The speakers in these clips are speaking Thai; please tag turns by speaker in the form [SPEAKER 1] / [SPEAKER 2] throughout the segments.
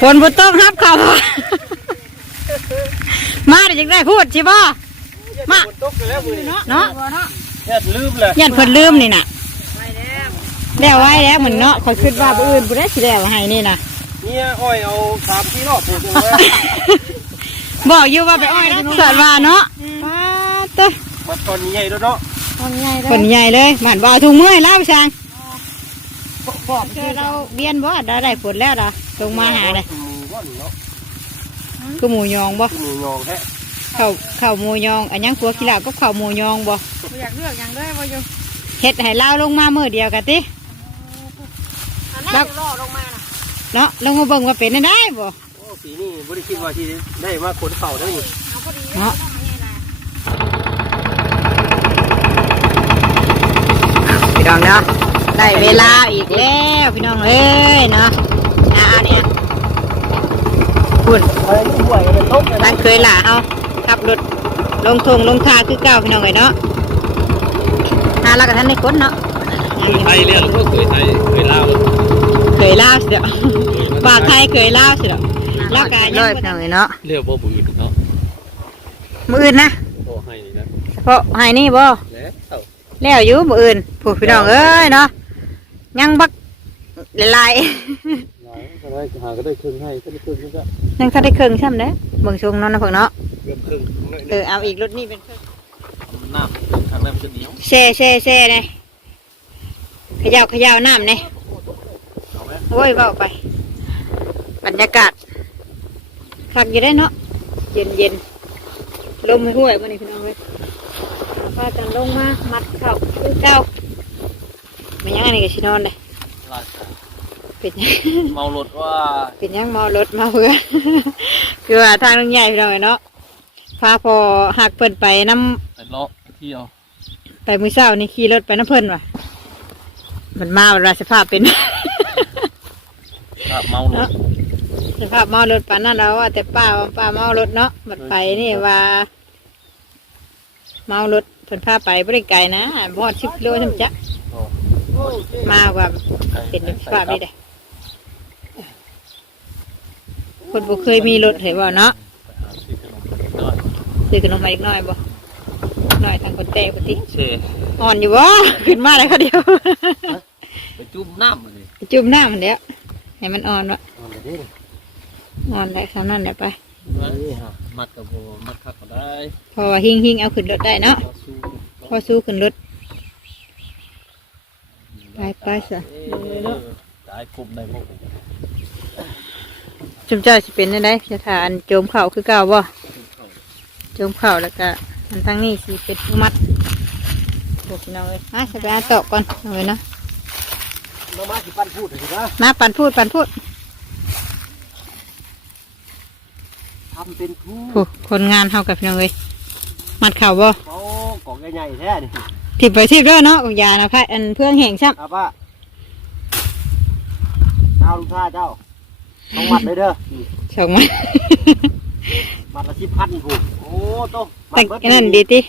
[SPEAKER 1] ฝนบ่ตกครับเขามาเดี๋ยวจะได้พูดใช่บ่มา
[SPEAKER 2] ตกกันแล้วมือ
[SPEAKER 1] เนาะ
[SPEAKER 2] แค่ลืมเลย
[SPEAKER 1] ยันเพิ่นลืมนี่น่ะแล้วไว้แล้วเหมือนเนาะคอยคิดว่าบ่อื่นบ่ได้สิแล้วให้นี่น่ะ
[SPEAKER 2] เนี่ยอ้อยเอาสามที่รอบปลูกเลย
[SPEAKER 1] บอกอยู่ว่าไปอ้อยนะสอนว่าเนาะป้าเต้อ
[SPEAKER 2] มาตอนนี้ใหญ่แล้วเนาะ
[SPEAKER 1] คนใหญ่เลยหมันบ่เอาถุงมือให้ล่าไปช่างบอกคือเราเบียนบ่ได้ได้ผลแล้วล่ะ ลงมาหาเลย
[SPEAKER 2] หมูก้อนเนาะ
[SPEAKER 1] คือหมูยองบ่
[SPEAKER 2] หมูยองแท้
[SPEAKER 1] ข้าวข้าวหมูยองอันยังตัวขี้เหล้าก็ข้าวหมูยองบ่
[SPEAKER 3] อยากเลือกอย่างด้วยว่าอยู่
[SPEAKER 1] เฮ็ดให้เล่าลงมามื้อเดียวกันติ
[SPEAKER 3] อันนั้นล่อลงมาน่ะ
[SPEAKER 1] เนาะลงมาเบิ่งว่าเป็นได้บ่
[SPEAKER 2] โอ้ปีนี้ไม่ได้คิดว่าที่ได้มาขนเข่าได้อยู่
[SPEAKER 3] เอาพอดี
[SPEAKER 1] เนาะ
[SPEAKER 3] ต้องให้ได้
[SPEAKER 1] พี่น้องเนาะได้เวลาอีกแล้วพี่น้องเอ้ยเนาะอ่าเนี่ย คุณ
[SPEAKER 2] เฮ้ยห่วยเลยตกเลย
[SPEAKER 1] ร้านเคยหล่าเฮาขับรถลงทงลงทาคือเก่าพี่น้องเอ้ยเนาะหาแล้วก็ท่านได้คนเนาะ
[SPEAKER 4] ไทยเนี่ยก็เคยไทยเคยลาว
[SPEAKER 1] เคยลาวสิเด้อบาทไทยเคยลาวสิเด้อแล้วก็ยังเลยพี่น้องเอ้ยเนาะ
[SPEAKER 4] เรียกว่าบุญเนาะ
[SPEAKER 1] มื้ออื่นนะ
[SPEAKER 4] โอ้ให้นี่นะ
[SPEAKER 1] เฉพาะให้นี่บ่
[SPEAKER 4] แล้วเอ้า
[SPEAKER 1] แล้วอยู่มื้ออื่นผู้พี่น้องเอ้ยเนาะยังบักหลาย
[SPEAKER 4] หลาย ก็ได้หาก็ได้ครึ่งให้ก็ได้ครึ่งก็
[SPEAKER 1] ๆยังทันได้เครื่องซ้ำเด้อเบิ่งทรงเนาะนะเพิ่นเนาะ
[SPEAKER 4] เกือบครึ่ง
[SPEAKER 1] เออเอาอีกรถนี่เป็นเครื่อง
[SPEAKER 4] น้ำทางน้ำก็เหนียว
[SPEAKER 1] แช่แช่แช่เลยเขย่าเขย่าน้ำเลย
[SPEAKER 4] เอาไหม
[SPEAKER 1] โอ้ยเบาไป บรรยากาศคักอยู่ได้เนาะเย็นเย็นลมห้วยมานี่พี่น้องเว้ยพากันลงมามัดเข่าคือเก้าไม่ยังอันนี้ก็ชินอนเลย
[SPEAKER 4] ลาชา
[SPEAKER 1] เป็นหยัง
[SPEAKER 4] เมารถว่า
[SPEAKER 1] เป็นหยังเมารถเมาเพื่อคือว่าทางน้องใหญ่พี่น้องเอ้ยเนาะพาพอหักเปิ่นไปน้ำ
[SPEAKER 4] ไปเลาะเที่ยว
[SPEAKER 1] ไปมือเช้านี่ขี่รถไปน้ำเพิ่นว่ะมันมาเวลาสภาพเป็น
[SPEAKER 4] ถ้าเมารถ
[SPEAKER 1] สภาพเมารถปานนั้นเราว่าแต่ป้าว่าป้าเมารถเนาะบัดไปนี่ว่า เมารถเพิ่นพาไปบริไกลนะบอดสิบโลทั้งจักมาว่าเป็นสภาพนี่เด้ คนบ่เคยมีรถเห็นบ่เนาะ
[SPEAKER 4] ไปหาซื้อขนมน้อย
[SPEAKER 1] ซื้อขนมมาอีกหน่อยบ่หน่อยทางคนแต้ปติ
[SPEAKER 4] เช่
[SPEAKER 1] อ่อนอยู่บ่ขึ้นมาแล้วเขาเดียว
[SPEAKER 4] ไปจุ่มน้ำเลย
[SPEAKER 1] จุ่มน้ำมันเดียวให้มันอ่อนวะ
[SPEAKER 2] เอาไปดิ
[SPEAKER 1] อ่อนได้คำนั้นแหละไป
[SPEAKER 4] นี่ฮะมัดกับโบมัดขับก็ได้
[SPEAKER 1] เพอว่าหิ้งหิ้งๆเอาขึ้นรถได้เนาะ
[SPEAKER 4] พอสู้
[SPEAKER 1] พอสู้ขึ้นรถไปไปซะ
[SPEAKER 4] ตายกลุ่มได้หมด
[SPEAKER 1] จุ่มเจ้าสิเป็นได้จะทานโจมเข่าคือเก่าบ่โจมเข่าแล้วก็อันทางนี้สิเป็นมัดพวกพี่น้องเลยมาจะไปอาตอกก่อนเอาไว้เนาะ
[SPEAKER 2] น้องมาสิปั้นพูดสินะ
[SPEAKER 1] มาปันพูดปันพูด
[SPEAKER 2] ทำเป็นผู้
[SPEAKER 1] ผู้คนงานเฮากับพี่น้องเลยมัดเข่าบ่
[SPEAKER 2] เขากล่องใหญ่ๆแท้นี่
[SPEAKER 1] ทิบไปทิบเด้อเนาะกยานะพายอันเพื่องแห่งซ้
[SPEAKER 2] เอาป้าเจ้าลูกท่าเจ้า ต้องมัดเลยเด้อำ
[SPEAKER 1] ส่งมา
[SPEAKER 2] มัดละสิบพันผูกโอ้โตมั
[SPEAKER 1] แต่
[SPEAKER 2] ดเบิด
[SPEAKER 1] นั่นดีติ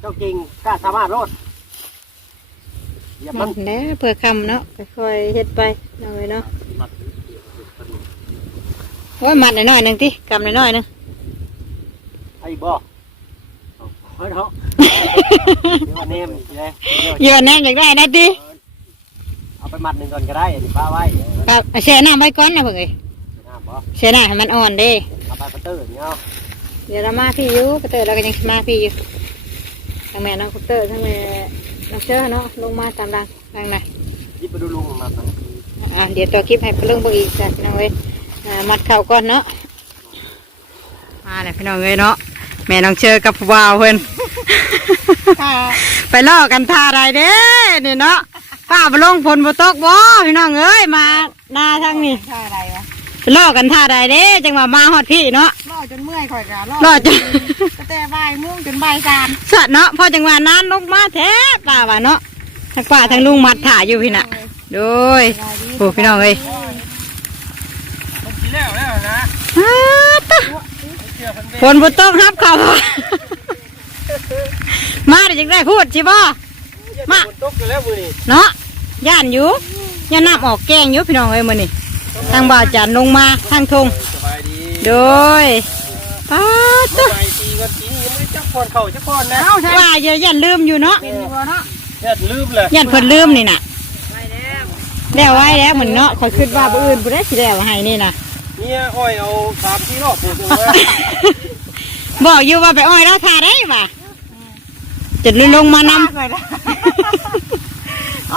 [SPEAKER 2] เจ้าเก่งกล้าสามารถรอดอย่า
[SPEAKER 1] มั
[SPEAKER 2] มัน
[SPEAKER 1] นแล้วเพื่อคำเนาะค่อยๆเฮ็ดไปเอาไว้เนาะ
[SPEAKER 4] มัด
[SPEAKER 1] โอ้ยมัดหน่อยๆหนึ่งติกำหน่อยๆหนึง
[SPEAKER 2] ไอ้บ่เอาเฮ้ยเนาะเดี๋ยวเนมอีกเลยเดี๋ยว
[SPEAKER 1] เยอะแน่อยากได้นะติ
[SPEAKER 2] เอาไปมัดหนึ่งก่อนก็ได้อันนี้ป้าไว้เออ
[SPEAKER 1] ครับเอาแช่น้ำไว้ก่อนนะเพื่อนเอ้ย
[SPEAKER 2] น้ำบ่
[SPEAKER 1] แช่น้ำให้มันอ่อนเด้
[SPEAKER 2] เอาไปปัตเตอร์อย่างเงี้ยเอา
[SPEAKER 1] เดี๋ยวเรามาพี่อยู่กระเตอเราก็ยังมาพี่อยู่ทั้งแม่น้องกระเตอทั้งแม่น้องเชื่อเนาะลงมาตามดังดังไหน
[SPEAKER 2] ยิบไปดูลุงมาตั้ง
[SPEAKER 1] อะเดี๋ยวตัวคลิปให้เรื่องพวกอีกจ้ะพี่น้องเว้ยอ่ามัดเข่าก่อนเนาะมาเลยพี่น้องเว้ยเนาะแม่น้องเชื่อกับผู้บ่าวเพิ่นไปล่อกันท่าไรเด้นี่เนาะ ป้าไปลงฝนบ่ตกบ่พี่น้องเอ้ยมาหน้าทางนี้
[SPEAKER 3] ท่าอะไรวะ
[SPEAKER 1] ไปล่อกันท่าไรเด้จังหวะมาฮอดพี่เนาะ
[SPEAKER 3] ล่อจนเมื่อยข่อยกะล่อ
[SPEAKER 1] ล่อจน
[SPEAKER 3] ก็แต่บ่ายโมุ่งจนบ่ายสาม
[SPEAKER 1] สัตว์เนาะพอจังหวะนั้นลงมาแท้ป้าว่าเนาะทั้งป้าทั้งลุงมัดถ่ายอยู่พี่น่ะโดยโอ้พี่น้องเอ้ย
[SPEAKER 2] มันกินแล้วแล้วนะ
[SPEAKER 1] อ้าตะ
[SPEAKER 2] เชื่อพันเบ
[SPEAKER 1] ฝนบ่ตกครับเขามาเดี๋ยวจะได้พูดสิบ่มา
[SPEAKER 2] ฝนตกกันแล้วมือนี่
[SPEAKER 1] เนาะ ย่านอยู่ย่านน้ำออกแกงอยู่พี่น้องเอ้ยมื้อนี้ทางบ่าวจันลงมาทางทง
[SPEAKER 2] สบายดี
[SPEAKER 1] โดยป้าด
[SPEAKER 2] เมื่อไหร่ปีกันปีนี้ยังไม่ได้จักพรเข่าจักพรนะ
[SPEAKER 3] เอ้าใช่
[SPEAKER 1] ว่าอย่ายันลืมอยู่เนาะ
[SPEAKER 3] เป็นอยู่บ่เนาะ
[SPEAKER 2] แค่ลืมเลย
[SPEAKER 1] ยันเพิ่นลืมนี่น่ะแล้วไว้แล้วเหมือนเนาะขอยคิดว่าบ่อื่นบ่ได้สิแล้วให้นี่น่ะ
[SPEAKER 2] เนี่ยอ้อยเอาสามที่รอบปลูกมา
[SPEAKER 1] บอกอยู่ว่าไปอ้อยแล้วทาได้ป่ะจะลงมานำ
[SPEAKER 3] ก่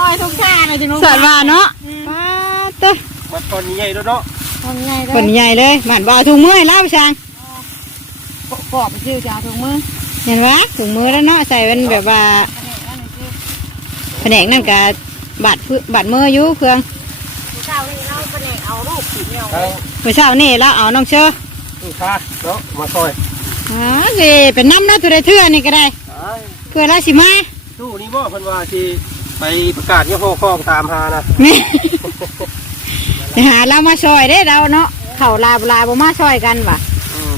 [SPEAKER 3] อนนะอ้อยทุกท่าเลยจัง
[SPEAKER 1] สัตว์ว่าเนาะป้าดเต้อ
[SPEAKER 2] มันตอนนี้ใหญ่แล้วเนาะ
[SPEAKER 3] ทำไงได้
[SPEAKER 1] คนใหญ่เลยบ้านบ่าวถุงมือให้เล่าช่าง
[SPEAKER 3] ปอบไปซื้อจะเอาถุงมือ
[SPEAKER 1] เห็นวะถุงมือแล้วเนาะใส่เป็นแบบว่าแผนกนั่นกับบาดพื้บาดมืออยู่เครื่อง
[SPEAKER 3] เจ้านี่เราเป็นเอกเอารูปสีเดียว
[SPEAKER 2] ทาง
[SPEAKER 1] เมื่อเช้านี่แล้วเอาน้องเชื่อ
[SPEAKER 2] ลูกค้าเนาะมาซอย
[SPEAKER 1] อ๋อสิเป็นน้ำเนาะตัวใดเทื่อนี่ก็ได้เพื่อราสิมา
[SPEAKER 2] ตู้นี้บ่เพิ่นว่าสิ ไปประกาศยี่ห้อคองตามหานะ
[SPEAKER 1] แม่ไปหาเรามาซอยได้เราเนาะเข่าลาบลาบ่มาซอยกันว่ะ
[SPEAKER 2] อืม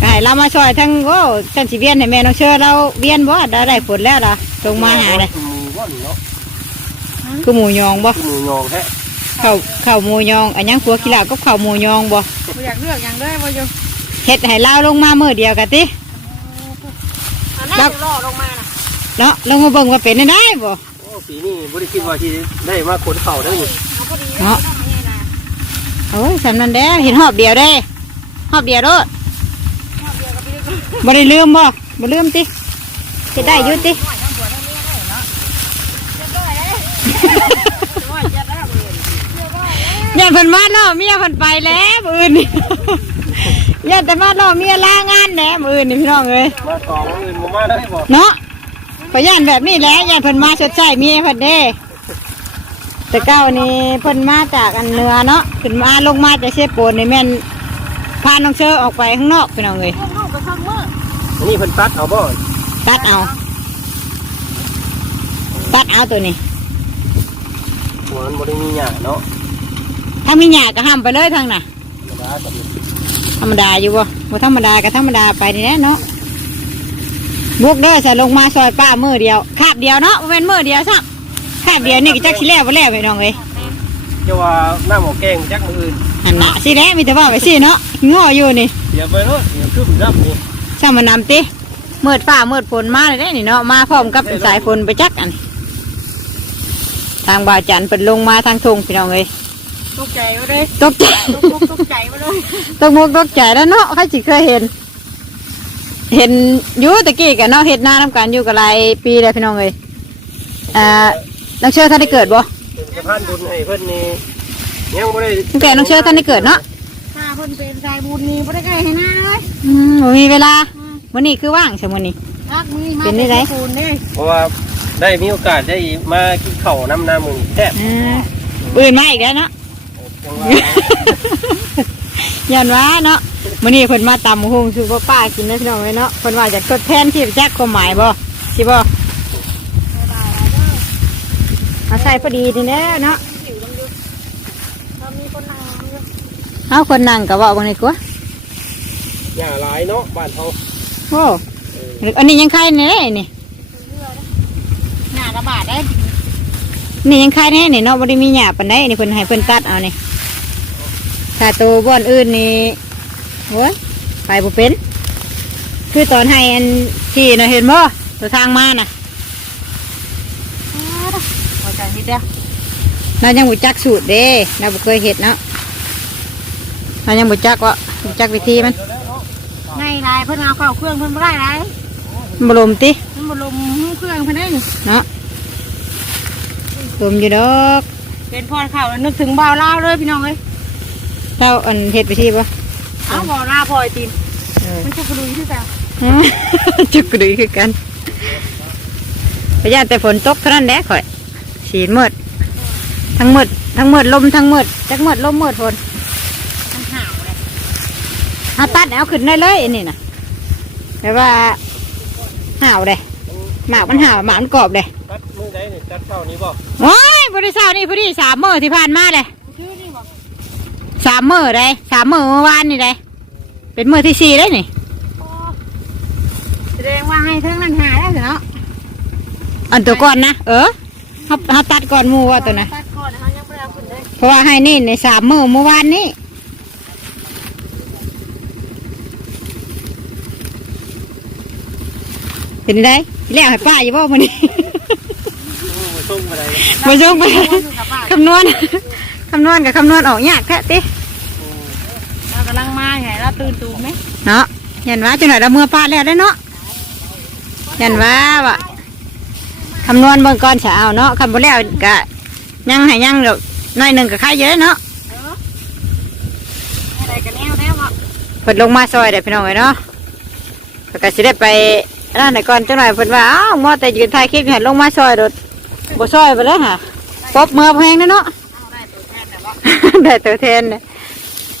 [SPEAKER 1] ก็ให้เรามาซอยทั้งโอ้จันสิเวียนให้แม่น้องเชื่อเราเวียนบ่ได้ได้ผลแล้วล่ะลงมาหาเลย
[SPEAKER 2] หมูบ่นี่เนาะ
[SPEAKER 1] คือหมูยองบ่
[SPEAKER 2] หมูยองแท้
[SPEAKER 1] ข้าวข้าวหมูยองอันยังขัวขี้ลาบก็ข้าวหมูยองบ่
[SPEAKER 3] บ่อยากเลือกอย่างได้บ่อยู่
[SPEAKER 1] เฮ็ดให้เราลงมามื้อเดียวกันติ
[SPEAKER 3] อันนั้นจะล่อลงมาน่ะ
[SPEAKER 1] เนาะลงมาเบิ่งว่าเป็นได้บ่
[SPEAKER 2] โอ้ ปีนี้บ่ได้คิดว่าสิได้มาขนเข่าได้นี่
[SPEAKER 3] เอาพอดี
[SPEAKER 1] เนาะ
[SPEAKER 3] ต้องมาไงล่ะ
[SPEAKER 1] โอ้ยสำนันแด้เห็นหอบเดียวได้หอบเดียวโดด
[SPEAKER 3] เอาเดียวกับพี่ดึก
[SPEAKER 1] บ่ได้ลืมบ่บ่ลืมติสิได้อยู่ติ
[SPEAKER 3] หน่อยทั้งบัวทั้งเมียได้เนาะเรียบร้อยเลยหน่อยจะได้บ่เลยเรียบร้อยเลย
[SPEAKER 1] ย่านเพิ่นมาล่อเมียเพิ่นไปแล้วมื้ออื่นนี่ย่านแต่มาล่อเมียลางานแหน่มื้ออื่นนี่พี่น้องเอ้ย
[SPEAKER 2] มาสองอื่นบ่มาได้บ่
[SPEAKER 1] เนาะ ขอย่านแบบนี้แหละย่านเพิ่นมาชดใช้เมียเพิ่นเด้ แต่เก้านี่เพิ่นมาจากอันเหนือเนาะขึ้นมาลงมาจากเชฟโปนนี่แม่นพาน้องเชอออกไปข้างนอกพี่น้องเอ้ย
[SPEAKER 3] ลูกๆก็ทำมือ
[SPEAKER 2] อันนี้เพิ่นตัดเอาบ่
[SPEAKER 1] ตัดเอา ตัดเอาตัวนี้
[SPEAKER 2] หัวมันบ่ได้มีหญ้าเนาะ
[SPEAKER 1] ถ้ามีหยาก็ห้ามไปเลยทางน่ะ
[SPEAKER 2] ธรรมดากับนี่
[SPEAKER 1] ธรรมดาอยู่บ่บ่ธรรมดาก็ธรรมดาไปนี่แหละเนาะ บุกเด้อใส่ลงมาซอยป้ามือเดียวคาบเดียวเนาะบ่แม่นมือเดียวซัคาบเดียวนี่ก็จักสิแล้วบ่แล้วพี่น้องเอ้ย
[SPEAKER 2] เจ้าว่าหน้าหมอแกงจักมืออื่น
[SPEAKER 1] หันหน้าสิแหล้วมีแต่ว่าไปสิเนาะง้ออยู่นี่
[SPEAKER 2] เดี๋ยวไปเนาะเดี๋ยวขึ้นรับนี่
[SPEAKER 1] ช่างมันนำติมืดฟ้ามืดฝนมาเลยได้นี่เนาะมาพร้อมกับสายฝนไปจักอัน ทางบ่าวจันทร์เปิดลงมาทางทงพี่น้องเอ้ย
[SPEAKER 3] ตกใจมาเลย
[SPEAKER 1] ตกใจ
[SPEAKER 3] ตกตกใจมาเลย
[SPEAKER 1] ตกมุกตกใจแล้วเนาะใครสิเคยเห็น เห็นอยู่ตะกี้กันเนาะเห็ดหน้าน้ำกันอยู่กับหลายปีแล้วพี่น้องเอ้ยอ่าน้องเชื่อท่านได้เกิดบ่
[SPEAKER 2] เป็นสะพานบุญให้เพิ่นนี่ยังบ่ได้
[SPEAKER 1] ตั้งแต่น้องเชื่อท่านได้เกิดเนาะ
[SPEAKER 3] ถ้าเพิ่นเป็นสายบุญนี่บ่ได้ใกล้ให้หน้าเลย
[SPEAKER 1] อืมบ่มีเวลาวันนี้คือว่างใช่มื้อนี้
[SPEAKER 3] รักมือมา
[SPEAKER 1] เป็นได้ไหน
[SPEAKER 3] ปูนเด้
[SPEAKER 2] เพราะว่าได้มีโอกาสได้มากินข้าวน้ำหน้ามือแท้
[SPEAKER 1] อืมอื่นมาอีกแล้วเนาะ
[SPEAKER 2] จังว่า
[SPEAKER 1] ยันว่าเนาะ มื้อนี้เพิ่นมาตำหุงสู่พ่อป้ากินนะพี่น้องเอ้ยเนาะเพิ่นว่าจะทดแทนที่แจ็คความหมายบ่สิบ่เอาใส่พอดีนี่แหละเนาะ
[SPEAKER 3] เรามีคนนั่งอยู่
[SPEAKER 1] เอาคนนั่งก็เว้าบ่ได้กว่า
[SPEAKER 2] หญ้าหลายเนาะบ้านเฮา
[SPEAKER 1] โอ้อันนี้ยังใครเนี่ยนี่
[SPEAKER 3] หน้าระบาดได้
[SPEAKER 1] นี่ยังใครเนี่ยนี่เนาะบ่ได้มีหยาปานใดนี่เพิ่นให้เพิ่นตัดเอานี่ถ้าตัวบ่อนอื่นนี่ โอ้ยไปบ่เป็น คือตอนให้อันที่น่ะเห็นบ่ตัวทางมาน่ะ
[SPEAKER 3] พอใจนิดเดียว
[SPEAKER 1] เรายังบ่จักสูตรเด้เราบ่เคยเฮ็ดเนาะเรายังบ่จักว่าบ่จักวิธีมัน
[SPEAKER 3] ในลายเพิ่นเอาเข้าเครื่องเพิ่นบ่ได้ไร
[SPEAKER 1] บ่ลมติ
[SPEAKER 3] เพิ่นบ่ลมเครื่องเพิ่นได้นี่
[SPEAKER 1] เนาะลมอยู่ดอก
[SPEAKER 3] เป็นพรเข้าแล้วนึกถึงบ่าวลาวเลยพี่น้องเอ้ย
[SPEAKER 1] เราอันเฮ็ดไปที่ บ่
[SPEAKER 3] เอาบ่าวลาวพลอยตีน
[SPEAKER 1] เออ
[SPEAKER 3] มันจะกระดุยที่แต่
[SPEAKER 1] ฮะจุกกระดุยคือกันพยานแต่ฝนตกเท่านั้นแหละข่อยสีมืดทั้งมืดทั้งมืดลมทั้งมืดจักมืดลมมืดฝน
[SPEAKER 3] มันห่าวเลย
[SPEAKER 1] เอาตัดเอาขึ้นได้เลยอันนี้นะแต่ว่าห่าวเลยหมากมันห่าวหมากมันกรอบเลย
[SPEAKER 2] ตัดมือใดนี่ตัดเช้านี้บ่
[SPEAKER 1] โอ้ยบริษัทนี่พอดีสามมื้อที่ผ่านมาเลย
[SPEAKER 3] ชื่อนี่บอก
[SPEAKER 1] สามมื้อเลยสามมื้อเมื่อวานนี่เลยเป็นมื้อที่สี่เลยนี่
[SPEAKER 3] แสดงว่าให้เทั้งนั้นหาได้เนาะ
[SPEAKER 1] อันตัวก่อนนะเออเขาเขาตัดก่อนหมูว่าตัวนะ
[SPEAKER 3] ตัดก่อนเขายังไม่ได้เอาขึ้นเลย
[SPEAKER 1] เพราะว่าให้นี่ในสามมื้อเมื่อวานนี้เป็นไงแล้วให้ป้าอยู่บ่มื้อนี้
[SPEAKER 2] มาส่งอะไร
[SPEAKER 1] มาส่งไป
[SPEAKER 3] อยู่กับบ้าน
[SPEAKER 1] คำนวณคำนวณกับคำนวณออกยากแท้ติ
[SPEAKER 3] เรากำลัง มาไงเราตื่นตูมไหม
[SPEAKER 1] เนาะยันว่าจังไหนเราเมื่อป้าแล้วได้อเนาะยันว่าว่ะคำนวณเบิ่งก่อนจะเอาเนาะคำบ่แล้วกะยังให้ยังเดี๋ยวน้อยหนึ่งกับค่าเยอะเนาะ
[SPEAKER 3] อะไรกันแน่แล้วอะ
[SPEAKER 1] เพิ่นลงมาซอยเด้อพี่น้องเอ้ยเนาะเพิ่นก็สิได้ไปร้านไหนก่อนจังหน่อยเพิ่นว่าอ้าวมอแต่ยืนถ่ายคลิปให้ลงมาซอยโดดบ่ซอยไปเลยค่ะปบมือแพงเนาะ
[SPEAKER 3] เอาได้ตัวแทนแต่ว่า
[SPEAKER 1] ได้ตัวแทนเลยเ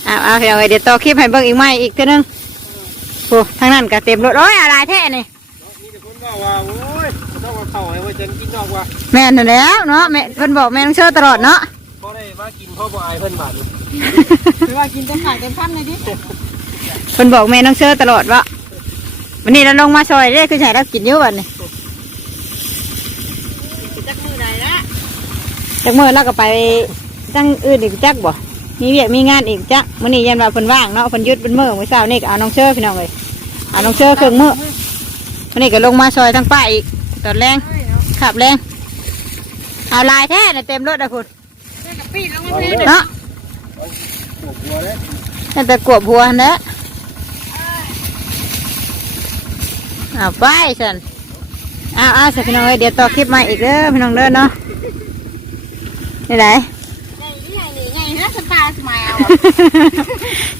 [SPEAKER 1] อาเอาพี่น้องเอ้ยเดี๋ยวต่อคลิปให้เบิ่งอีกไหมอีกเท่านึงโอ้ทางนั้นก็เต็มรถโอ้ยอะไรแท้นี่
[SPEAKER 2] มีแต่คนบอกว่าโอ้ยต้องมาเข้าให้ว่าจะกินนอกว่า
[SPEAKER 1] แม่นนั่นแหล้วเนาะแม่เพิ่นบอกแม่ต้องเชื่อตลอดเนาะ
[SPEAKER 2] พอได้มากินพ่อบ่อายเพิ่นบาดนี่
[SPEAKER 3] หรือว่ากินเต็มปากเต็มคำเลยดิ
[SPEAKER 1] เพิ่นบอกแม่ต้องเชื่อตลอดว่าวันนี้เราลงมาซอยได้คือใช่เรากินเยอะวันนี้
[SPEAKER 3] จักมือใดละ
[SPEAKER 1] จากเมื่อเราก็ไปจังอื่นอีกจักบ่ มีเวียกมีงานอีกจักมื้อนี้ยันว่าเพิ่นว่างเนาะเพิ่นหยุดเป็นมื้อมื้อเช้านี่ก็เอาน้องเชื่อพี่น้องเอ้ยเอาน้องเชื่อเครื่องมื้อวันนี้ก็ลงมาซอยทั้งป้าอีกตอนแรง
[SPEAKER 3] เฮ้ยเนาะ
[SPEAKER 1] ขับแรงเอาลายแท้น่ะเต็มรถอะคุณ
[SPEAKER 3] เจ้ากับปีแล้วมันไม่ได้
[SPEAKER 1] เนาะ
[SPEAKER 2] ปวดหัวเลย
[SPEAKER 1] นั่นแต่กวบหัวหั่นแหละเอาไปสันเอาเอาสิพี่น้องเอ้ยเดี๋ยวต่อคลิปมาอีกเด้อพี่น้องเด้อเนาะนี่ไหน
[SPEAKER 3] ไงนี่ อา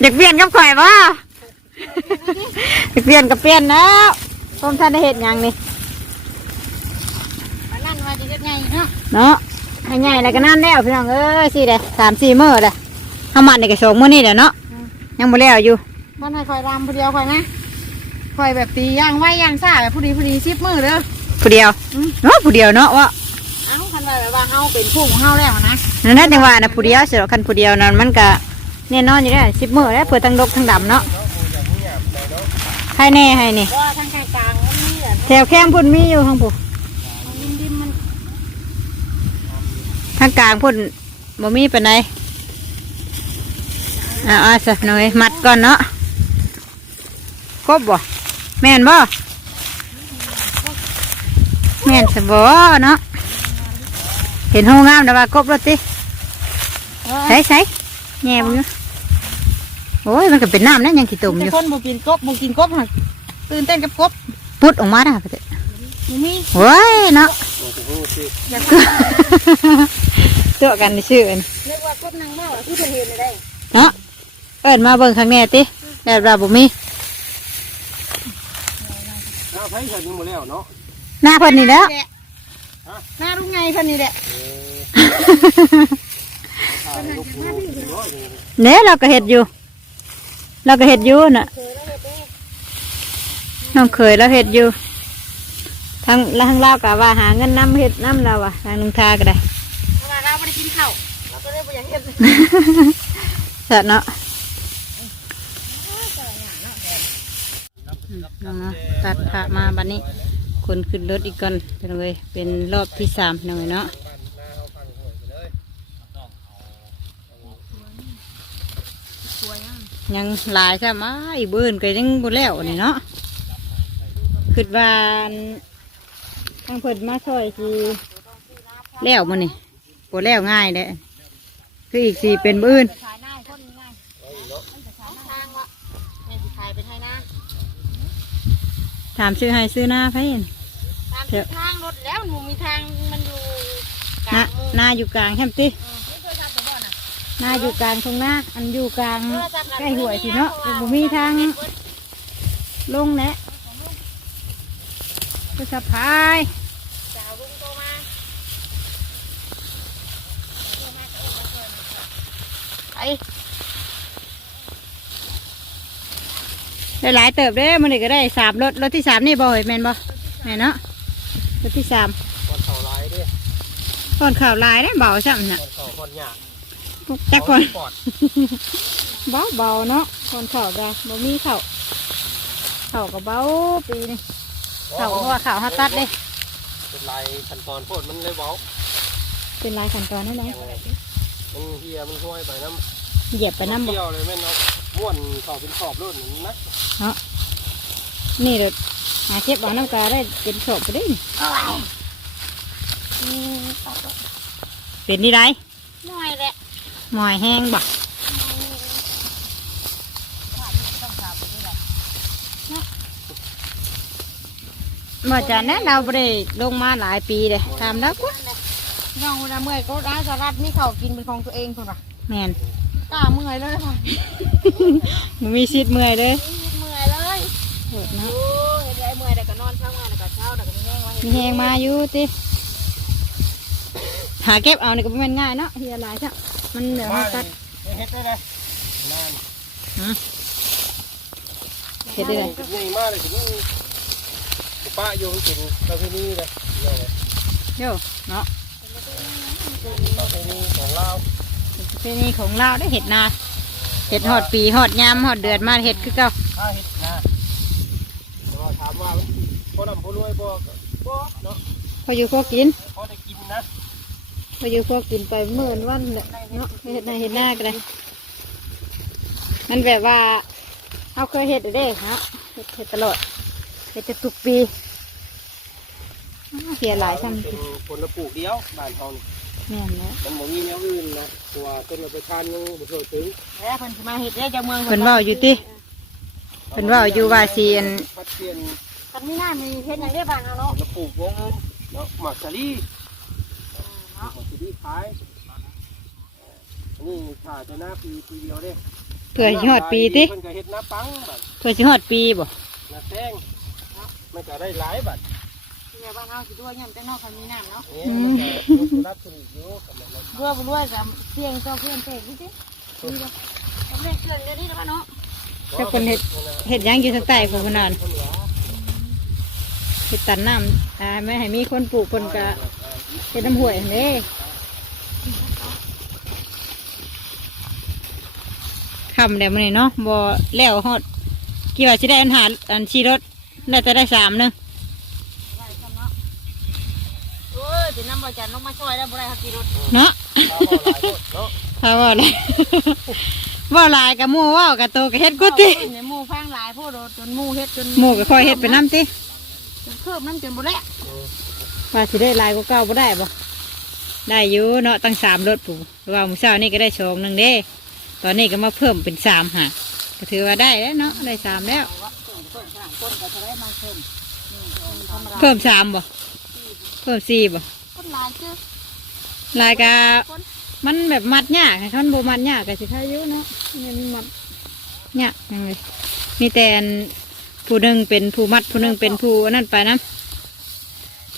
[SPEAKER 1] อยากเปลี่ยนกับข่อยบ่อยากเปลี่ยนกับเปลี่ยนแล้วผมท่านได้เห็นยังนี่
[SPEAKER 3] อันนั้นว่าจะเรียกไงเนาะ
[SPEAKER 1] เนาะให้ใหญ่แล้วก็นั่นแล้วพี่น้องเอ้ยสิเด้สามสี่มื้อเด้ห้ามันนี่ก็สองมื้อนี่แหละเนาะยังบ่แล้วอยู่
[SPEAKER 3] บ้านให้คอยรำผู้เดียวคอยนะคอยแบบตีย่างไว้ย่างซ่าแบบผู้ดีผู้ดีซิบมือเด้อ
[SPEAKER 1] ผู้เดียวเนาะผู้เดียวเนาะว่า
[SPEAKER 3] เอ้าคันว่าแบบว่าเฮาเป็นผู้ของเฮาแล้วนะ
[SPEAKER 1] นั่นนะจังว่านะผู้เดียวเสียคันผู้เดียวนั่นมันก็แน่นอนอยู่แล้วสิบมื้อแล้วเพื่อทั้งดกทั้งดำเนาะให้แน่ให้นี่
[SPEAKER 3] เพราะว่าทางกลางกลางมันมีอะ
[SPEAKER 1] แถวแคมพุ่นมีอยู่ทางผู้
[SPEAKER 3] ดินดินมัน
[SPEAKER 1] ทางกลางพุ่นบ่มีปานใดอ่าเอาซะหน่อยมัดก่อนเนาะครบบ่แม่นบ่แม่นซะบ่เนาะ เห็นห้องงามแต่ว่าครบแล้วติใส่ใส่แง่มึงอยู่โอ้ยมันก็เป็นน้ำแล้วยังขี้ตุ่มอ
[SPEAKER 3] แต่
[SPEAKER 1] ยู่
[SPEAKER 3] คนบ่กินกบบ่กินกบน่ะตื่นเต้นกับกบ
[SPEAKER 1] พุดออกมาได้ปะเจ๊
[SPEAKER 3] บ่มี
[SPEAKER 1] โว้ยเนาะ
[SPEAKER 2] โอ้โหสิ
[SPEAKER 3] อยาก
[SPEAKER 1] ตัวกันในชื่ออัน
[SPEAKER 3] นึกว่ากบนางเมาอะคือเพิ่นเห็นได้
[SPEAKER 1] เนาะเอินมาเบิ่งข้างแน่ติแบบเราบ่มี
[SPEAKER 2] น้าไผฉันยังบ่แล้วเนาะ
[SPEAKER 1] หน้าเพิ่นนี่แหล้ว
[SPEAKER 3] หน้าลุงไงเพิ่นนี่แหละ
[SPEAKER 2] ถ่ายลูกหัวเนาะ
[SPEAKER 1] เนี่ยเราก็เห็ดอยู่ เราก็เห็ดอยู่น่ะน้องเคยเราเห็ดอยู่ทางทางเรากะว่าหาเงินน้ำเห็ดน้ำเราอะทางนึงทาก็ได้
[SPEAKER 3] เพราะว่าเราบ่ได้กินข้าวเราก็เลยบ่อยากเฮ็ด
[SPEAKER 1] สัตว์เนาะเอาเนาะตัดผ่ามาบัดนี้ คนขึ้นรถอีกก่อนเป็นเลยเป็นรอบที่สามหน่อยเนาะยังหลายใช่ไหมอีกเบิ้นก็ยังบ่แล้วนี่เนาะคิดว่าทางเพิ่นมาช่วยคือแล้วมันนี่บ่แล้วง่ายเด้อคืออีกสี่เป็นบื้น
[SPEAKER 3] ขายหน้าคนนี่ง่ายมันจะขายทางวะแม่สิขายไปให้หน้า
[SPEAKER 1] ถามซื้อให้ซื้อหน้าไพ่ น
[SPEAKER 3] ตามทิศทางรถแล้วมันบ่มีทางมันอยู่ก
[SPEAKER 1] หน้า
[SPEAKER 3] ลางหมู่
[SPEAKER 1] หน้าอยู่กลางใช่ไหมติ
[SPEAKER 3] นี่เคยทำแต่บ่น่ะ
[SPEAKER 1] หน้าอยู่กลางตรงหน้าอันอยู่กลางใกล้ห่วยสิเนาะแต่บ่มีทางลงแหละก็สะพาย
[SPEAKER 3] จะเอาลุงโตมา
[SPEAKER 1] ไปได้หลายเติบเด้มันนี่ก็ได้สามรถรถที่สามนี่บ่เห็นแม่นบ่แม่นเนาะ รถที่สาม
[SPEAKER 2] ก่อนเข้าลายเด้
[SPEAKER 1] ก่อนข่าวลายได้เบาช่ำน่ะ
[SPEAKER 2] ก่อนเข้าก่อนหยา
[SPEAKER 1] จักก่อน
[SPEAKER 2] ปอด
[SPEAKER 1] เบาเบาเนาะก่อนข่าวจ้ะบ่มีข่าวข่าวก็เบาปีนี่ข่าวเพราะว่าข่าวฮัตตัดเด้
[SPEAKER 2] เป็นลายขั้นตอนโพดมันเลยเว้า
[SPEAKER 1] เป็นลายขั้นตอนนั่นเอง
[SPEAKER 2] มมันเฮียมันห้วยไปน้
[SPEAKER 1] เหยียบำไปน้ำบ่
[SPEAKER 2] เที่ยวเลยแม่นเอาม้วนขอบเป็นขอบรุ่นนะ
[SPEAKER 1] นี่ เลยหาเก็บเอาน้ำกาได้เป็นศพไปได้นี่เป็นนี่ไร
[SPEAKER 3] หน่อยแหละ
[SPEAKER 1] หมอยแห้งบ่
[SPEAKER 3] ต้องถามไปที่ไหน
[SPEAKER 1] บ่จานนั้นเราบ่ได้ลงมาหลายปีเลยตามแล้วกว่า
[SPEAKER 3] น้องเวลาเมื่อยก็ร้านสลัดนี่เขากินเป็นของตัวเองคนละ
[SPEAKER 1] แม่น
[SPEAKER 3] กล้าเมื่อยเลยค่ะ
[SPEAKER 1] มันมีสิทธิ์เมื่อยเลย
[SPEAKER 3] เมื่อยเลย
[SPEAKER 1] โหดเนาะ
[SPEAKER 3] โอ้เห็นไรเมื่อยแต่ก็นอนเช้ามาแต่ก็เช้าแต่ก็มีแห้งไว้
[SPEAKER 1] มีแหงมาอยู่ติหาเก็บเอานี่ก็บ่แม่นง่ายเนาะเฮียหลายจ้ะมันเดี๋ยว
[SPEAKER 2] มา
[SPEAKER 1] เราตัด
[SPEAKER 2] เฮ็ดได้เลยนั่น
[SPEAKER 1] เฮ็ดได้เลย
[SPEAKER 2] ใหญ่มากเลยถึงป้าโยงกินประเพณีเลยเนี่ยเลย
[SPEAKER 1] โยเนาะ
[SPEAKER 2] ประเพณีของเรา
[SPEAKER 1] เป็นนี่ของเราได้เห็ดนาเห็ดหอดปีหอดยามหอดเดือนมาเห็ดคือเก่า
[SPEAKER 2] ถ้าเฮ็ดนะเราถาม ว่าพ่อดำพ่อรวยบ่บ่เนาะ
[SPEAKER 1] พออยู่พอกิน
[SPEAKER 2] พอได้กินนะ
[SPEAKER 1] พออยู่พอกินไปหมื่นวันเนี่ยเนาะเห็ดนาเห็ดหน้ากันเลยมันแบบว่าเอาเคยเห็ดอยู่เด้เนาะเห็ดเห็ดตลอดเห็ดจะทุกปีอ้าวเสียหลายซ้ำ
[SPEAKER 2] เป็นคนละปลูกเดียวบ้านเขานี่
[SPEAKER 1] แม่นแล้ว
[SPEAKER 2] มันบ่มีแนวอื่นนะตัวต้นละประชานยังบ่เคยถึง
[SPEAKER 3] แล้วเพิ่นสิมาเฮ็ดได้จากเมือง
[SPEAKER 1] เพิ่นเว่าอยู่ติเพิ่นเว่าอยู่ว่าเสียน
[SPEAKER 2] พัดเปลี่ยน
[SPEAKER 3] กันมีหน้ามีเฮ็ดอย่างได้บ้างเนาะ
[SPEAKER 2] แล้วปลูกวงเนาะหมักสลีหมักสลีขายอันนี้ถ่ายจะหน้าปีปีเดียวเด้
[SPEAKER 1] เพื่อสิหอดปีติ
[SPEAKER 2] เพิ่นก็เฮ็ดหน้าปังบัด
[SPEAKER 1] เพื่อสิหอดปีบ่
[SPEAKER 2] หน้าแท่งมันก็ได้หลายบัด
[SPEAKER 3] ที่บ้านเฮาสิด้วยย่ำแต่นอกคันมีน้ำเนาะ
[SPEAKER 2] เอ๊ะมันก็รับผลิตอยู่กับมัน
[SPEAKER 3] ด้วยบ่ด้วยกับเสียงเจ้าเพื่อนเตะนี่สินี่บ่ทำได้เกินเดี๋ยวนี้แล้วเนาะ
[SPEAKER 1] เจ้าคนเห็ดเห็ดหยังอยู่ทางใต้ของพนาน เห็ดตันน้ำอ่าไม่ให้มีคนปลูกคนกะเห็ดน้ำห่วยหั่นเด้คำเดี๋ยวมันนี่เนาะบ่แล้วฮอดกี่ว่าสิได้อันหาอันชีรถแล้วจะได้สามหนึง
[SPEAKER 3] ได้คำเนาะโอ้ยสินำบ่จันลงมาช่วยแล้วบ่ได้ฮักกี่รถ
[SPEAKER 1] เนาะ
[SPEAKER 2] เนาะ
[SPEAKER 1] ถ้าว่าเลยว่าหลายกับหมู่เว่ากับโตกับเฮ็ดกูติ
[SPEAKER 3] ในหมู่ฟังหลายผู้โดดจนหมู่เฮ็ดจน
[SPEAKER 1] หมู่ก็คอยเฮ็ดไปน้ำติ
[SPEAKER 3] จนคืบมันจนบ่แล้ว
[SPEAKER 1] ว่าสิได้หลายกว่าเก่าบ่ได้บ่ได้อยู่เนาะตั้งสามรถปู่ว่ามื้อเช้านี่ก็ได้สองหนึ่งเด้ ตอนนี้ก็มาเพิ่มเป็นสามหะก็ถือว่าได้แล้วเนาะได้สามแล้ว
[SPEAKER 3] ต้นก็จะได้มาเพิ่มธรรมดา
[SPEAKER 1] เพิ่มสามบ่เพิ่มสี่บ่
[SPEAKER 3] คนหลายคือ
[SPEAKER 1] ลายกามันแบบมัดยากให้คันบ่มัดยากก็สิค่าอยู่เนาะมันมัดยากจังเลยมีแต่อัน ผู้หนึงเป็นผู้มัดผู้หนึงเป็นผู้อันนั่นไปนะ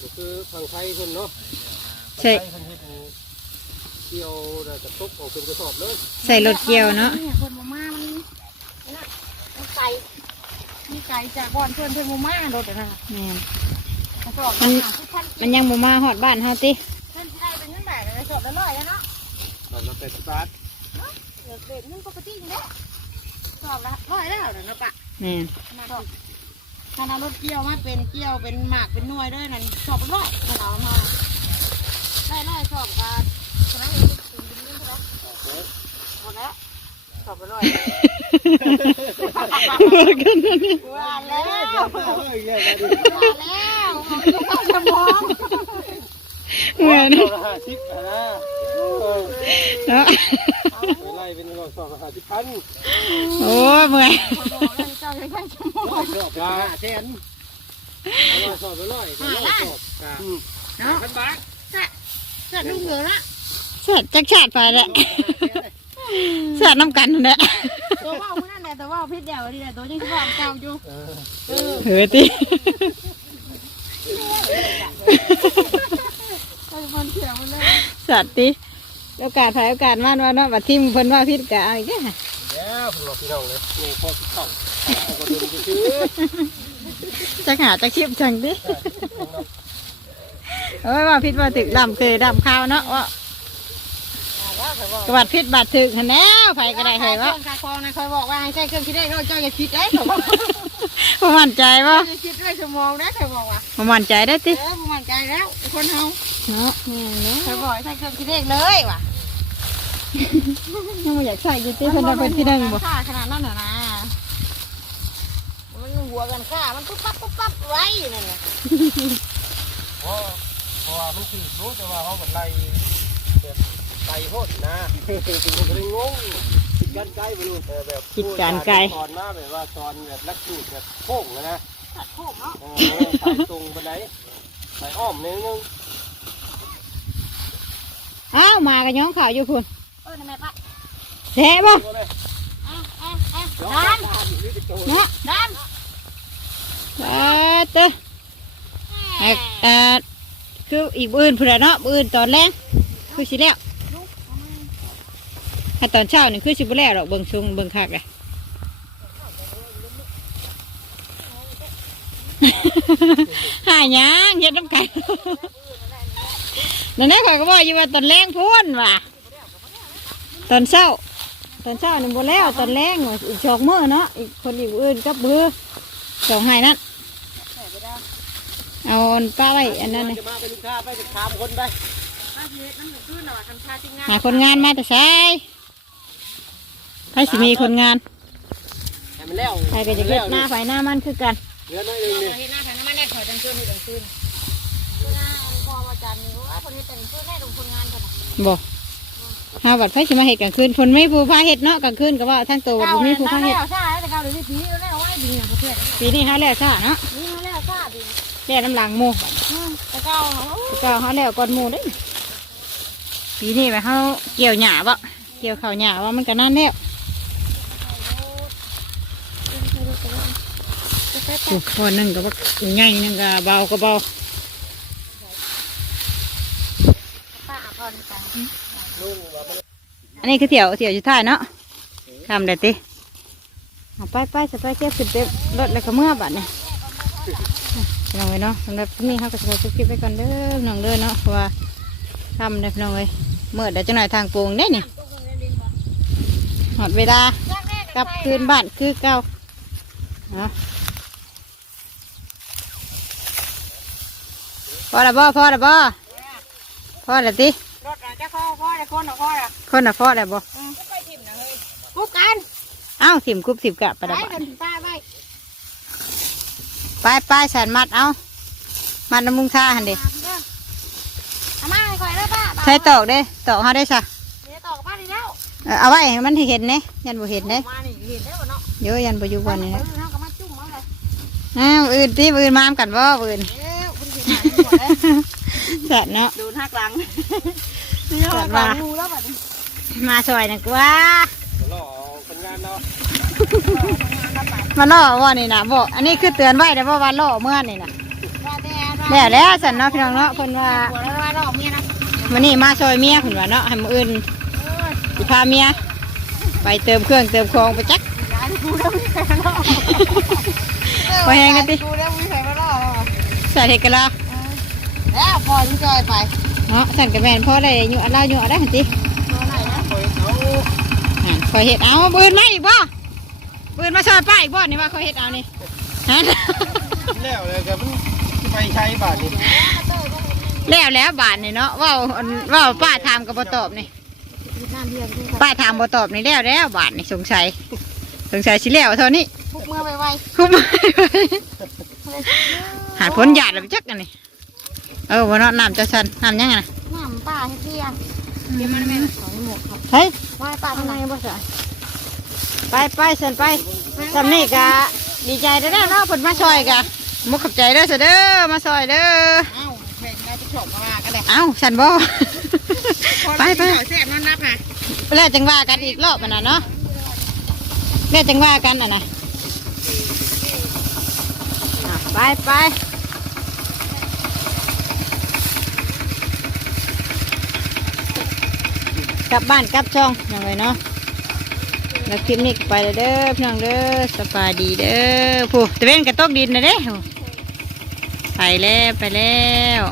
[SPEAKER 2] ก็คือฝั่งไทยเพิ่นเนาะ
[SPEAKER 1] ใช่
[SPEAKER 2] ฝั่งไทยเพิ่นเฮ็ดเกี่ยวแล้วก็ตกออกเป็นกระสอบเลย
[SPEAKER 1] ใส่รถเกี่ยวเนาะ
[SPEAKER 3] เนี่ยคนบ่มามันนั่นมันไก่มีไก่จากบ่อนเพื่อนเพื่อนบ่มารถนะ
[SPEAKER 1] แม่น
[SPEAKER 3] กระสอบ
[SPEAKER 1] มัน
[SPEAKER 3] หาทุกท่าน
[SPEAKER 1] มันยังบ่มาฮอดบ้านเฮาติ
[SPEAKER 3] เพื่อนที่ได้เป็นเงินแบบกระสอบละร้อยแล้วเนาะ
[SPEAKER 2] ตอนละแปดสิบบาท
[SPEAKER 3] เดี๋ยวเด็กเงินปกติอยู่แล้ว สอบละร้อยแล้วเดี๋ยวนะปะ
[SPEAKER 1] แม่น
[SPEAKER 3] มาสอบถ้าเอารถเกี่ยวมาเป็นเกี่ยวเป็นหมากเป็นหน่วยด้วยนั่นสอบละร้อยถ้าเอามาได้ร้อยสอบกันฉะนั้นเองถึงเป็นเงินเท่าไหร่หมดแล้วสอบละร้อยว่าแล้ว
[SPEAKER 2] เอ้ยแย่เลยดิ
[SPEAKER 3] ว่าแล้วมันไม่ต้องสมอง
[SPEAKER 1] เมื่อย
[SPEAKER 2] เนา
[SPEAKER 1] เนาะ
[SPEAKER 2] ละห้าสิบอะนะเออ
[SPEAKER 1] เนาะ
[SPEAKER 2] ไปไล่ เป็นกระสอบละห้าสิบพัน
[SPEAKER 1] โอ้ยเมื่อย
[SPEAKER 3] เขาบอกเลยเจ้าจะแค่สมอง
[SPEAKER 2] ร้อยสอบละห้าแสนร้อยสอบละร้อยร้อยสอบกะ
[SPEAKER 3] เนาะ
[SPEAKER 2] พันบาท
[SPEAKER 3] เสร็จลูกเหลือละ
[SPEAKER 1] สวดจักชาติไปแหละสวดน้ำกันนั่นแหละ
[SPEAKER 3] ตัวว่าวมันนั่นแหละตัวว่าวพิษเดียวนี่แหละตัวยังว่าวเก่าอยู่
[SPEAKER 2] เออ
[SPEAKER 3] เออ
[SPEAKER 1] เหือติ
[SPEAKER 3] เป็นคนเขียวมันเลย
[SPEAKER 1] สวดติ โอกาสภายโอกาสมันว่าเนาะบัดที่มึงเพิ่นว่าพิษกะเอาอีกเด้อ
[SPEAKER 2] แล้วผมบอกพี่น้องเลยนี่พอสิเข้าเอาก็เดินไปซื้อ
[SPEAKER 1] จักหาจักชิบจังติโอ้ยว่าพิษว่าตึกดำเคยดำข้าวเนาะว่า กระบาดพิษบาดถึกหันแล้วไผก็ได้เหรอวะ
[SPEAKER 3] คาคองนะคอยบอกว่าให้ใช้เครื่องคิดเลขเราเจ้าอย่าคิดได้เขาบอก
[SPEAKER 1] บ่มั่นใจบ่
[SPEAKER 3] อย่าคิดด้วยสมองนะเคยบอกว่า
[SPEAKER 1] บ่มั่นใจได้ติ
[SPEAKER 3] เออมันใจแล้วคนเฮา
[SPEAKER 1] เนาะนี่เนาะ
[SPEAKER 3] เคยบอกให้ใช้เครื่องคิดเลขเลยว่ะ
[SPEAKER 1] ยังไม่อยากใส่อยูที่เพิ่นเอาเป็นที่หนึงบ่
[SPEAKER 3] ค่าขนาดนั้นเหรอนะมันหัวกันค่ามันปุ๊บปั๊บปุ๊บปั๊บไว้นั่นน่ะ
[SPEAKER 2] เพราะเพราะว่ามันคือรู้แต่ว่าเขาแบบไล่แบบ ไล่โหดนะผมก็เลยงงคิดการไกลไปรู้แต่แบบสอนมาแบบว่าสอนแบบลักสูตรแบบโค้งนะนะ
[SPEAKER 3] ตัดโคกเนาะ
[SPEAKER 2] เออสายตรงบันไดสายอ้อมนิดนึง
[SPEAKER 1] อ้าวมากันย้องข่าวอยู่พุ่น
[SPEAKER 3] เออทำไมปะ
[SPEAKER 1] แท้บ่
[SPEAKER 2] ก็เลย
[SPEAKER 3] เอ้าเอ้าเอ้า
[SPEAKER 2] ย้อน
[SPEAKER 3] ดัน
[SPEAKER 2] ตามอยู่นี่จะโจร
[SPEAKER 1] เนี่ย
[SPEAKER 3] ดัน
[SPEAKER 1] เออเต้อเอ่อเอ่อคืออีกมื้ออื่นพุ่นน่ะเนาะมื้ออื่นตอนแรงคือสิแล้ว ให้ตอนเช้านี่คือสิบ่แล้วดอกเบิ่งซุงเบิ่งคักเลยหาหยังเฮ็ดน้ำกันนั่นแหละข้อยก็บอกอยู่ว่าตอนแรงพูนว่ะตอนเช้า ตอนเช้านี่บ่แล้วตอนแรงว่ะอีกสองมื้อเนาะอีกคนอีกอื่นกับเบือสองให้นั่นเอาอันป้าไว้อันนั้นน่ะ
[SPEAKER 2] จะมาเป็นลูกค้าไปจะถามคนไป
[SPEAKER 3] มาเฮ็ดน้ำหนึ่งขึ้นหน่อยคันพาทีมงาน
[SPEAKER 1] หาคนงานมาแต่ใช้ ใครสิมีคนงาน
[SPEAKER 2] ให้มันแล้ว
[SPEAKER 1] ใครก็จะเก็บหน้าไฟหน้ามันคือกัน
[SPEAKER 2] เหลือน้อยเองนี่
[SPEAKER 3] เฮ็ดหน้าทางน้ำมันได้ถอยดังขึ้นนี่ดังขึ้นคือหน้าพอมาจันนี่ว่าคนนี้แต่งขึ้นได้ลงคนงานกัน
[SPEAKER 1] บ่หาบัดไฟสิมาเฮ็ดกลางคืนฝนไม่ผู้พาเฮ็ดเนาะกลางคืนก็ว่าทั้งตัวบ่มีผู้พาเฮ็ด
[SPEAKER 3] ใช่แต่เก่าเดี๋ยวนี้ปีนี้แล้วว่าดีอย่างประเทศ
[SPEAKER 1] ปีนี้หาแล้วซ่าเนาะ
[SPEAKER 3] นี่มาแล้วซ่าดี
[SPEAKER 1] แก่น้ำหลังหมู่
[SPEAKER 3] แต่เก่า
[SPEAKER 1] ก็เขาแล้วก่อนหมูเด้ปีนี้ไปเขาเกี่ยวหญ้าบ่เกี่ยวข้าวหญ้าว่ามันก็นั่นแล้วโอ้ พอหนึ่งก็บ่ใหญ่หนึ่งก็เบาก็เบา
[SPEAKER 3] ป้าก่อนกัน
[SPEAKER 1] อันนี้คือเที่ยวเที่ยวสุดท้ายเนาะทำได้ติเอาไปไปสไปเก็บขึ้นเต็มรถแล้วก็เมื่อบัดนี่น้องเลยเนาะสำหรับคลิปนี้เขาก็จะขอคลิปไปก่อนเด้อน้องเด้อเนาะเพราะว่าทำได้พี่น้องเลยเมื่อเดี๋ยวจะหน่อยทางโปูงได้นี่หมดเวลากลับคืนบ้านคือเก่าเนาะ พอละบ่พอละบ่พอละติ
[SPEAKER 3] รถจะคอคอจะคนหรอคออะ
[SPEAKER 1] คนน่ะพอละบ่
[SPEAKER 3] กุ๊กกัน
[SPEAKER 1] เอ้าสิมกุบสิบกะไป
[SPEAKER 3] ไป
[SPEAKER 1] ละบ่
[SPEAKER 3] กันป้าไป
[SPEAKER 1] ไปไปแสนมัดเอามัดน้ำมุงท่าหันเด้
[SPEAKER 3] อามาให้คอยแล้วป้า
[SPEAKER 1] ใช้ตอกเด้ตอกเขาได้ซะ
[SPEAKER 3] เดี๋ยวต่อป้าดีแล้ว
[SPEAKER 1] เออเอาไว้ให้มันเห็นเด้ยันบ่เห็นเด้
[SPEAKER 3] มานี่เห็นแล้วเนาะ
[SPEAKER 1] เยอะยันบ่อยู่วันนี้
[SPEAKER 3] เอ
[SPEAKER 1] นะ
[SPEAKER 3] อเขาก็มาจุ่มมาเลย
[SPEAKER 1] อ้าวอื่นที่อื่นมามกันบ่อื่น
[SPEAKER 3] เอ้
[SPEAKER 1] แสนเนาะ
[SPEAKER 3] ดูหักหลังนี่หักหลังงูแล้วแบบนี้
[SPEAKER 1] มาสวยนะกว่า
[SPEAKER 2] หล่อคนงานเนาะ
[SPEAKER 1] มาล่อว่านี่นะบอกอันนี้คือเตือนไว้แต่ว่าวันล่อเมื่อนี่นะ
[SPEAKER 3] ว่าแต่
[SPEAKER 1] แล้วแล้วสันเนาะพี่น้องเนาะคนว่า
[SPEAKER 3] หัวแล้วว่าเราเมียนะ
[SPEAKER 1] วันนี้มาซอยเมียคนว่าเนาะให้มืออื่นสิพาเมียไปเติมเครื่องเติมของไปจัก
[SPEAKER 3] ย้ายกูแล้วมีใครมาล่อ
[SPEAKER 1] ไปแหงกันดิ
[SPEAKER 3] กูแล้วมี ใครมาล่อ
[SPEAKER 1] ใส่เทกะลา
[SPEAKER 3] แล้วพอที่จอยไป
[SPEAKER 1] เนาะสั่นกระแมนพ่อได้อยู่อันเล่าอยู่อันได้หันติ
[SPEAKER 3] ตัวไหนนะ
[SPEAKER 2] คอยเอา
[SPEAKER 1] หันคอยเห็ดเอาปืนมาอีกบ่ปืนมาซอยป้าอีกบ่นี่ว่าคอยเห็ดเอานี่ฮะ
[SPEAKER 2] แล้วเลยก็มันไปใช้บาทนี่
[SPEAKER 1] แล้วแล้วบาทนี่เนาะเว่าอันเว่าป้าถามกับบตอบนี่
[SPEAKER 3] น้ำเพียงที่
[SPEAKER 1] ป้าถามบตอบนี่แล้วแล้วบาทนี่สงสัยสงสัยสิแล้วเท่านี้
[SPEAKER 3] พุกมือไปไว
[SPEAKER 1] คุ้ม หาพ้นหยาดแล้วไปจักกันนี่เออวันนั้นน้ำจะสันน้ำยังไงนะ
[SPEAKER 3] น้ำป้าให้เที่ยงเดี๋ยวมันไม่ขอให้หมดครับ
[SPEAKER 1] เฮ้ย
[SPEAKER 3] ไหว้ป้า
[SPEAKER 1] ทำ
[SPEAKER 3] ทำ
[SPEAKER 1] ไม
[SPEAKER 3] ไม
[SPEAKER 1] บ่สะไปไปสันไปสำนี่กะดีใจเด้อเนาะเพิ่นมาซอยกะมุกขับใจเด้อเสยเด้อมาซอยเด้อ
[SPEAKER 3] เอ้าเพลงน่าจะจบมาก็ได้
[SPEAKER 1] เอ้าสันบ่ไปไป
[SPEAKER 3] แซ่บนั่นนับค่ะ
[SPEAKER 1] แล้วจังว่ากันอีกรอบมันน่ะเนาะแล้วจังว่ากันอะนะอะ ไปไปกลับบ้านกลับช่องยังไงเนาะแล้วคลิปนี้ไปแล้วเด้อพี่น้องเด้อสบายดีเด้อผู้ตะเวนกระตกดินนะเด้อไปแล้วไปแล้ว